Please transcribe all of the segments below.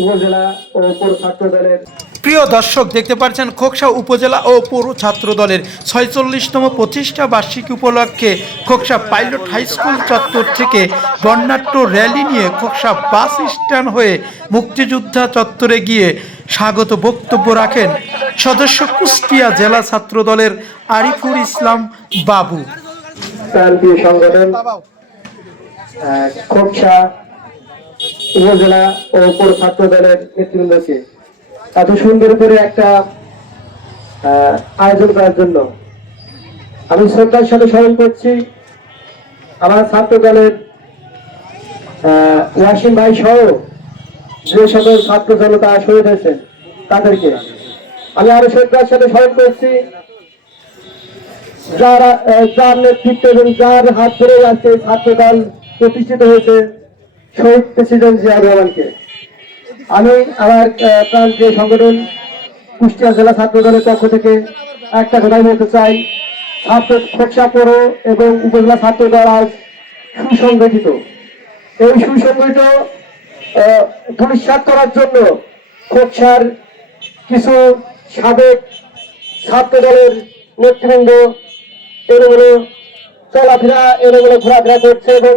উপজেলা ও পৌর ছাত্র দলের প্রিয় দর্শক দেখতে পাচ্ছেন খোকসা উপজেলা ও পৌর ছাত্র দলের ছয়চল্লিশতম প্রতিষ্ঠা বার্ষিকী উপলক্ষে খোকসা পাইলট হাই স্কুল চত্বর থেকে বর্ণাঢ্য র্যালি নিয়ে খোকসা বাস স্ট্যান্ড হয়ে মুক্তিযোদ্ধা চত্বরে গিয়ে স্বাগত বক্তব্য রাখেন সদস্য কুষ্টিয়া জেলা ছাত্র দলের আরিফুর ইসলাম বাবু। সংগঠন খোকসা উপজেলা ও পৌর ছাত্র দলের নেতৃবৃন্দকে এত সুন্দর করে একটা আয়োজন করার জন্য আমি শ্রদ্ধার সাথে স্মরণ করছি আমার ছাত্র দলের ওয়াসিম ভাই সহ যে সকল ছাত্র জনতা শহীদ হয়েছেন তাদেরকে আমি আরও শ্রদ্ধার সাথে স্মরণ করছি। যার যার নেতৃত্ব এবং যার হাত ধরে এই ছাত্র দল প্রতিষ্ঠিত হয়েছে শহীদ প্রেসিডেন্ট জিয়া রহমানকে। আমি আমার প্রান্তীয় সংগঠন কুষ্টিয়া জেলা ছাত্র দলের পক্ষ থেকে একটা কথাই বলতে চাই। ছাত্র খোকসা পৌর এবং উপজেলা ছাত্র দল আজ সুসংগঠিত। এই সুসংগঠিত আহ, ধূলিসাৎ করার জন্য খোকসার কিছু সাবেক ছাত্র দলের নেতৃবৃন্দ এলোমেলো চলাফেরা এলোমেলো ঘোরাফেরা করছে এবং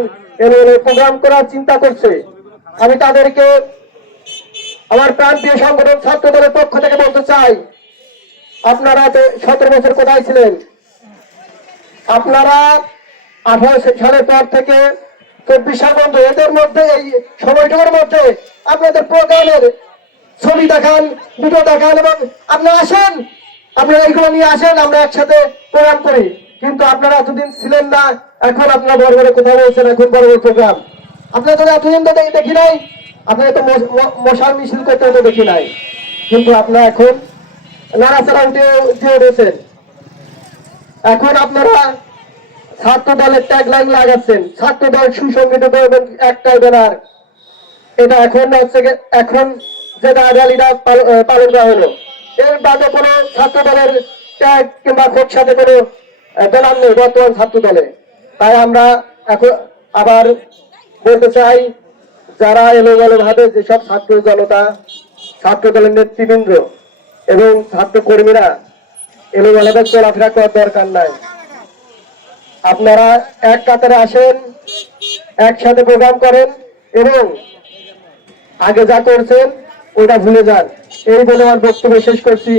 প্রোগ্রাম করার চিন্তা করছে। আমি তাদেরকে আমার প্রান্তীয় সংগঠন ছাত্র পক্ষ থেকে বলতে চাই, আপনারা সতেরো বছর কোথায় ছিলেন? আপনারা আঠারো সালের পর থেকে চব্বিশ সাল পর্যন্ত এদের মধ্যে এই সময়টুকুর মধ্যে আপনাদের প্রোগ্রামের ছবি দেখান, ভিডিও দেখান এবং আপনারা আসেন। আপনারা এইগুলো নিয়ে আসেন, আমরা একসাথে প্রোগ্রাম করি। কিন্তু আপনারা এতদিন ছিলেন না এখন আপনারা বড় বড় কথা বলছেন এখন বড় বড় প্রোগ্রাম আপনারা তো এতদিন তো দেখি- নাই। আপনারা তো মশার মিছিল করতে তো দেখি নাই। কিন্তু আপনারা এখন নাড়াচাড়া উঠে উঠে উঠেছেন। এখন আপনারা ছাত্র দলের ট্যাগ লাইন লাগাচ্ছেন। ছাত্র দল সুসংগঠিত এবং একটাই ব্যানার এটা এখন হচ্ছে এখন যে র্যালিটা পালন করা হলো এর বাদে কোনো ছাত্র দলের ট্যাগ কিংবা খোকসাতে কোনো আহ, ব্যানার নেই বর্তমান ছাত্র দলে তাই আমরা এখন আবার বলতে চাই, যারা এলোমেলো ভাবে যেসব ছাত্র জনতা, ছাত্র দলের নেতৃবৃন্দ এবং ছাত্র কর্মীরা এলোমেলো চলাফেরা করার দরকার নাই। আপনারা এক কাতারে আসেন, একসাথে প্রোগ্রাম করেন এবং আগে যা করছেন ওটা ভুলে যান। এই বলে আমার বক্তব্য শেষ করছি।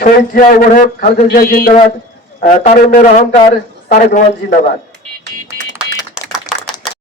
শহীদ জিয়া হক, খালেদা জিয়া জিন্দাবাদ। তারুণ্যের অহংকার তারেক রহমান জিন্দাবাদ।